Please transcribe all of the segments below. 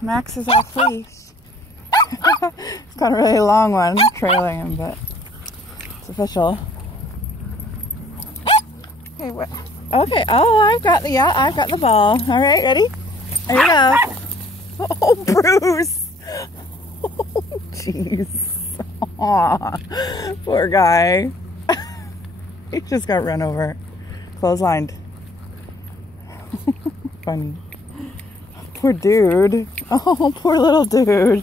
Max is off leash. He's got a really long one trailing him, but it's official. Okay, what? Okay. Oh, I've got the ball. All right, ready? There you go. Oh, Bruce. Oh, jeez. Aw, poor guy. He just got run over. Clotheslined. Funny. Poor dude. Oh, poor little dude.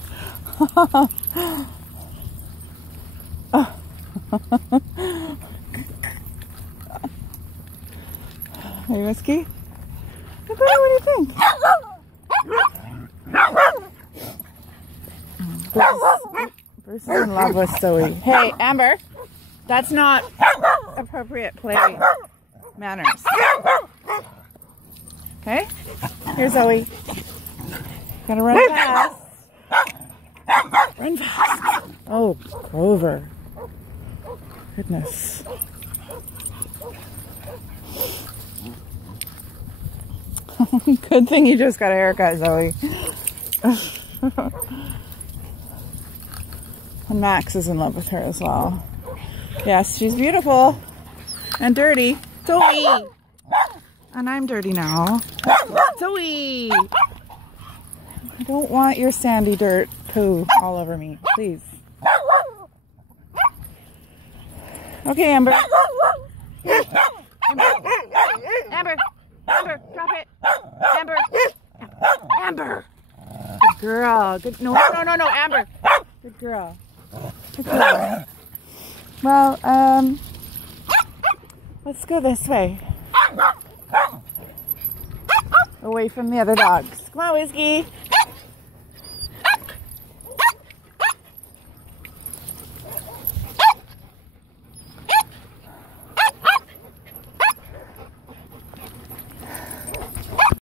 Hey, Whiskey? What do you think? Bruce is in love with Zoe. Hey, Amber, that's not appropriate play manners. Okay? Here's Zoe. Gotta run fast. Run fast. Oh, Grover. Goodness. Good thing you just got a haircut, Zoe. And Max is in love with her as well. Yes, she's beautiful. And dirty. Zoe! And I'm dirty now. Zoe! I don't want your sandy dirt poo all over me, please. Okay, Amber. Amber! Amber, drop it! Amber! Amber! Good girl. Good. No, Amber. Good girl. Good girl. Well, let's go this way. Away from the other dogs. Come on, Whiskey.